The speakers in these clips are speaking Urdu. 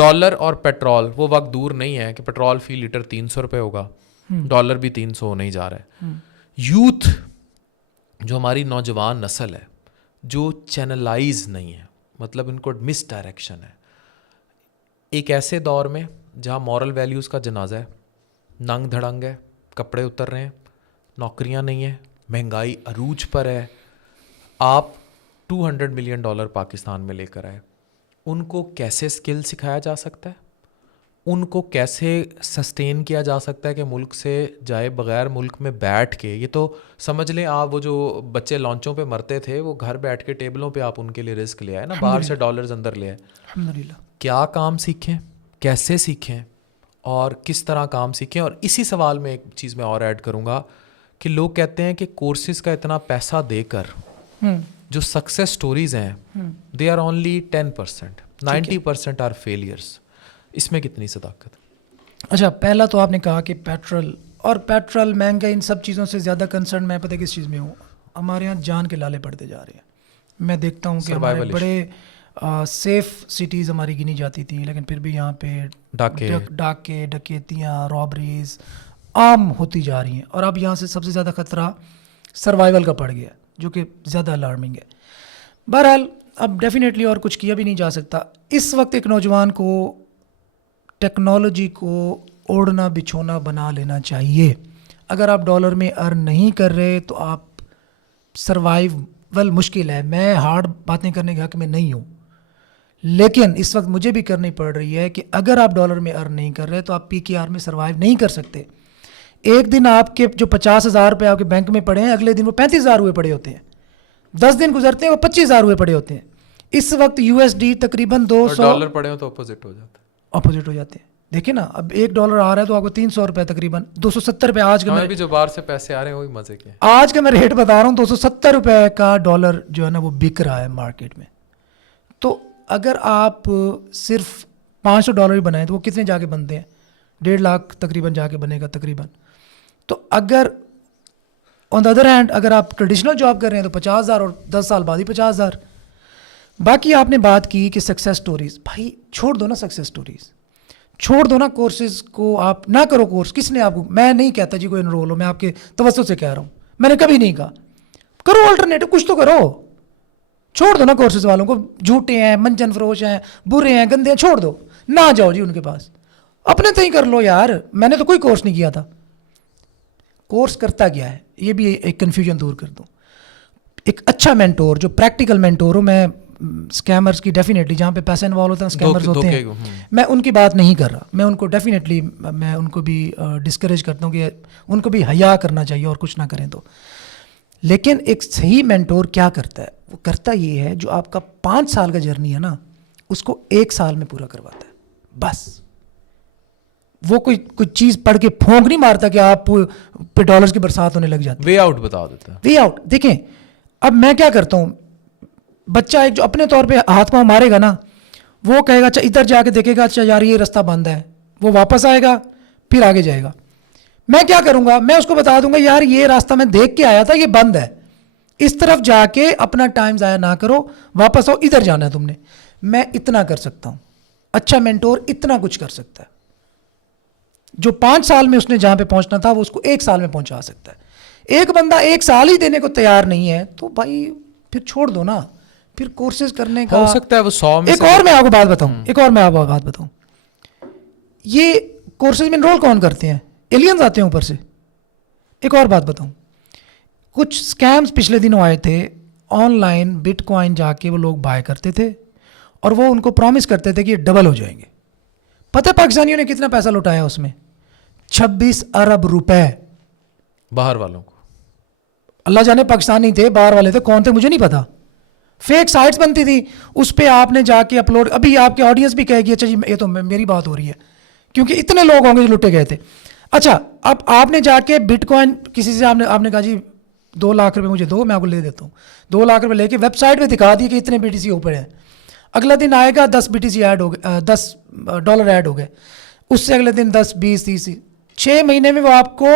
ڈالر اور پیٹرول، وہ وقت دور نہیں ہے کہ پیٹرول فی لیٹر 300 روپے ہوگا، ڈالر بھی 300 ہونے جا رہا ہے. یوتھ جو ہماری نوجوان نسل ہے جو چینلائز نہیں ہے، مطلب ان کو مس ڈائریکشن ہے، ایک ایسے دور میں جہاں مورل ویلیوز کا جنازہ ہے، ننگ دھڑنگ ہے، کپڑے اتر رہے ہیں، نوکریاں نہیں ہیں، مہنگائی عروج پر ہے. آپ $200 ملین پاکستان میں لے کر آئے، ان کو کیسے اسکل سکھایا جا سکتا ہے، ان کو کیسے سسٹین کیا جا سکتا ہے کہ ملک سے جائے بغیر ملک میں بیٹھ کے. یہ تو سمجھ لیں آپ وہ جو بچے لانچوں پہ مرتے تھے وہ گھر بیٹھ کے ٹیبلوں پہ آپ ان کے لیے رزق لے آئے نا، باہر سے ڈالرز اندر لے آئے. الحمدللہ. کیا کام سیکھیں، کیسے سیکھیں اور کس طرح کام سیکھیں. اور اسی سوال میں ایک چیز میں اور ایڈ کروں گا کہ لوگ کہتے ہیں کہ کورسز کا اتنا پیسہ دے کر جو سکسیس سٹوریز ہیں they are only 10%، 90% are failures. اس میں کتنی صداقت؟ اچھا، پہلا تو آپ نے کہا کہ پیٹرول مہنگا، ان سب چیزوں سے زیادہ کنسرن میں پتہ کس چیز میں ہوں. ہمارے یہاں جان کے لالے پڑتے جا رہے ہیں. میں دیکھتا ہوں کہ ہمارے بڑے سیف سٹیز ہماری گنی جاتی تھیں، لیکن پھر بھی یہاں پہ ڈاکے، ڈکیتیاں، رابریز عام ہوتی جا رہی ہیں. اور اب یہاں سے سب سے زیادہ خطرہ سروائیول کا پڑ گیا، جو کہ زیادہ الارمنگ ہے. بہرحال اب ڈیفینیٹلی اور کچھ کیا بھی نہیں جا سکتا. اس وقت ایک نوجوان کو ٹیکنالوجی کو اوڑھنا بچھونا بنا لینا چاہیے. اگر آپ ڈالر میں ارن نہیں کر رہے تو آپ سروائیول مشکل ہے. میں ہارڈ باتیں کرنے کے حق میں نہیں ہوں، لیکن اس وقت مجھے بھی کرنی پڑ رہی ہے کہ اگر آپ ڈالر میں ارن نہیں کر رہے تو آپ PKR میں سروائیو نہیں کر سکتے. ایک دن آپ کے جو 50,000 روپے آپ کے بینک میں پڑے ہیں، اگلے دن وہ 35,000 ہوئے پڑے ہوتے ہیں. 10 دن گزرتے ہیں وہ 25,000 ہوئے پڑے ہوتے ہیں. اس وقت USD تقریباً 200 ڈالر پڑے ہو تو اپوزٹ ہو جاتے ہیں. دیکھیں نا، اب $1 آ رہا ہے تو آپ کو 300 روپے تقریباً 270 روپے. آج کا بھی جو باہر سے پیسے آ رہے ہیں وہی مزے کے. آج کا میں ریٹ بتا رہا ہوں، 270 روپے کا ڈالر جو ہے نا وہ بک رہا ہے مارکیٹ میں. تو اگر آپ صرف $500 بھی بنائیں تو وہ کتنے جا کے بنتے ہیں؟ 1.5 لاکھ تقریباً جا کے بنے گا تقریباً. تو اگر آن دا ادر ہینڈ اگر آپ ٹریڈیشنل جاب کر رہے ہیں تو 50,000 اور 10 سال بعد ہی 50,000. باقی آپ نے بات کی کہ سکسیس سٹوریز، بھائی چھوڑ دو نا سکسیس سٹوریز، چھوڑ دو نا کورسز کو. آپ نہ کرو کورس. کس نے آپ کو، میں نہیں کہتا جی کوئی انرول ہو، میں آپ کے توسط سے کہہ رہا ہوں، میں نے کبھی نہیں کہا. کرو الٹرنیٹو، کچھ تو کرو. چھوڑ دو نا کورسز والوں کو، جھوٹے ہیں، منجن فروش ہیں، برے ہیں، گندے ہیں، چھوڑ دو. نہ جاؤ جی ان کے پاس، اپنے تو ہی کر لو یار. میں نے تو کوئی کورس نہیں کیا تھا. کورس کرتا گیا ہے، یہ بھی ایک کنفیوژن دور کر دوں. ایک اچھا مینٹور جو پریکٹیکل مینٹور ہو. میں اسکیمرز کی ڈیفینیٹلی، جہاں پہ پیسے انوالو ہوتے ہیں اسکیمرز ہوتے ہیں، میں ان کی بات نہیں کر رہا. میں ان کو ڈیفینیٹلی میں ان کو بھی ڈسکریج کرتا ہوں کہ ان کو بھی حیا کرنا چاہیے اور کچھ نہ کریں تو. لیکن ایک صحیح مینٹور کیا کرتا ہے؟ وہ کرتا یہ ہے جو آپ کا 5 سال کا جرنی ہے نا اس کو 1 سال میں پورا کرواتا ہے. بس وہ کوئی چیز پڑھ کے پھونک نہیں مارتا کہ آپ پہ ڈالرز کی برسات ہونے لگ جاتی. وے آؤٹ بتا دیتا ہے. Way out. دیکھیں اب میں کیا کرتا ہوں، بچہ ایک جو اپنے طور پہ ہاتھ پاؤں مارے گا نا، وہ کہے گا اچھا ادھر جا کے دیکھے گا، اچھا یار یہ راستہ بند ہے، وہ واپس آئے گا پھر آگے جائے گا. میں کیا کروں گا، میں اس کو بتا دوں گا یار یہ راستہ میں دیکھ کے آیا تھا، یہ بند ہے، اس طرف جا کے اپنا ٹائم ضائع نہ کرو، واپس آؤ، ادھر جانا ہے تم نے. میں اتنا کر سکتا ہوں. اچھا مینٹور اتنا کچھ کر سکتا ہے. جو 5 سال میں اس نے جہاں پہ پہنچنا تھا وہ اس کو 1 سال میں پہنچا سکتا ہے. ایک بندہ 1 سال ہی دینے کو تیار نہیں ہے تو بھائی پھر چھوڑ دو نا. پھر کورسز کرنے کا ہو سکتا ہے وہ 100 میں. ایک اور میں آپ کو بات بتاؤں، یہ کورسز میں انرول کون کرتے ہیں؟ ایلینز آتے ہیں اوپر سے. ایک اور بات بتاؤں، کچھ اسکیمز پچھلے دنوں آئے تھے. آن لائن بٹ کوائن جا کے وہ لوگ بائی کرتے تھے اور وہ ان کو پرومس کرتے تھے کہ یہ ڈبل ہو جائیں گے. پتہ پاکستانیوں نے کتنا پیسہ لوٹایا اس میں؟ 26 ارب روپے. باہر والوں کو اللہ جانے پاکستانی تھے، باہر والے تھے، کون تھے مجھے نہیں پتا. فیک سائٹس بنتی تھی، اس پہ آپ نے جا کے اپلوڈ. ابھی آپ کے آڈینس بھی کہے گی اچھا جی یہ تو میری بات ہو رہی ہے، کیونکہ اتنے لوگ ہوں گے جو لٹے گئے تھے. اچھا اب آپ نے جا کے بٹ کوائن کسی سے آپ نے کہا جی 2 لاکھ روپے مجھے دو، میں آپ کو لے دیتا ہوں. 2 لاکھ روپے لے کے ویب سائٹ پہ دکھا دی کہ اتنے BTC اوپر ہیں. اگلا دن آئے گا 10 BTC ایڈ ہو گئے، $10 ایڈ ہو گئے. اس سے اگلے دن 10 20 30 6 مہینے میں وہ آپ کو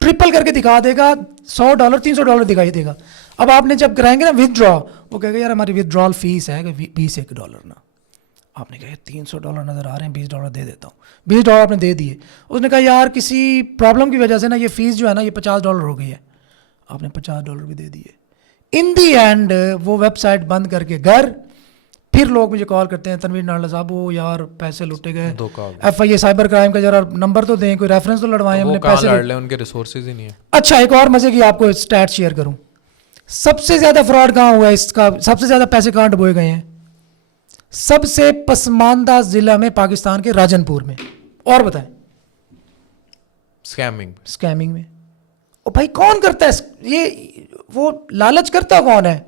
ٹرپل کر کے دکھا دے گا. $100 $300 دکھائی دے گا. اب آپ نے جب کرائیں گے نا ود ڈرا، وہ کہے گا یار ہماری ود ڈرال فیس ہے $21 نا. آپ نے کہا $300 نظر آ رہے ہیں, $20 دے دیتا ہوں. $20 آپ نے دے دیے. اس نے کہا یار کسی پرابلم کی وجہ سے نا یہ فیس جو ہے نا یہ $50 ہو گئی ہے. آپ نے $50 بھی دے دیے. ان دی اینڈ وہ ویب سائٹ بند کر کے گھر. پھر لوگ مجھے کال کرتے ہیں, تنویر نالا صاحب وہ یار پیسے لوٹے گئے, FIA سائبر کرائم کا ذرا نمبر تو دیں, کوئی ریفرنس تو لڑوائیں, ہم نے پیسے لڑ لیں, ان کے ریسورسز ہی نہیں ہیں. اچھا ایک اور مزے کی آپ کو اسٹیٹ شیئر کروں, سب سے زیادہ فراڈ کہاں ہوا ہے اس کا, سب سے زیادہ پیسے کہاں ڈبوئے گئے ہیں؟ سب سے پسماندہ ضلع میں پاکستان کے راجن پور میں. اور بتائیں اسکیمنگ میں. او بھائی کون کرتا ہے یہ, وہ لالچ کرتا کون ہے؟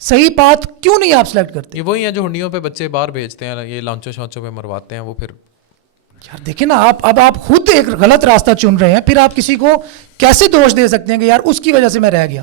صحیح بات کیوں نہیں آپ سلیکٹ کرتے؟ یہ وہی ہیں جو ہنڈیوں پہ بچے باہر بھیجتے ہیں, یہ لانچوں شانچوں پہ مرواتے ہیں وہ. پھر یار دیکھیں نا آپ خود ایک غلط راستہ چن رہے ہیں, پھر آپ کسی کو کیسے دوش دے سکتے ہیں کہ یار اس کی وجہ سے میں رہ گیا؟